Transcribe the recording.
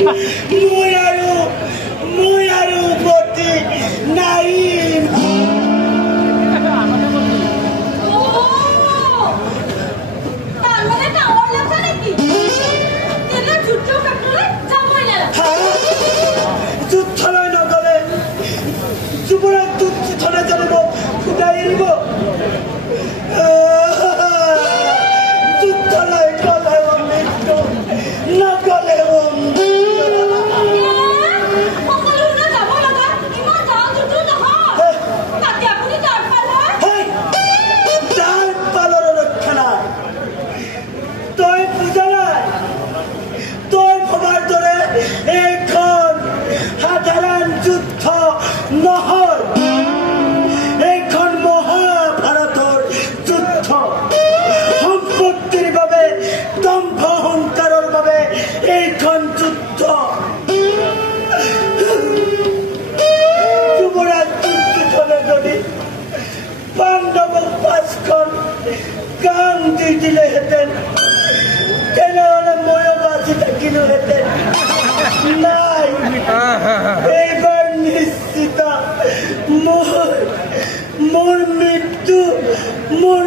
মই আৰু গতি নাই যুদ্ধলৈ নগলে যুৱৰাজ যুদ্ধলৈ জানিব ফুটাই এৰিব যুদ্ধলৈ গলে মৃত্যু নগলে নহয় এইখন মহাভাৰতৰ যুদ্ধ সম্পত্তিৰ বাবে দম্ভ অহংকাৰৰ বাবে এইখন যুদ্ধ যুৱৰাজ যুদ্ধলে যদি পাণ্ডৱক 5খন কাণ দি দিলেহেঁতেন তেনেহ'লে ময়ো বাচি থাকিলোহেঁতেন নাই এইবাৰ নিশ্চিত মোৰ মৃত্যু মোৰ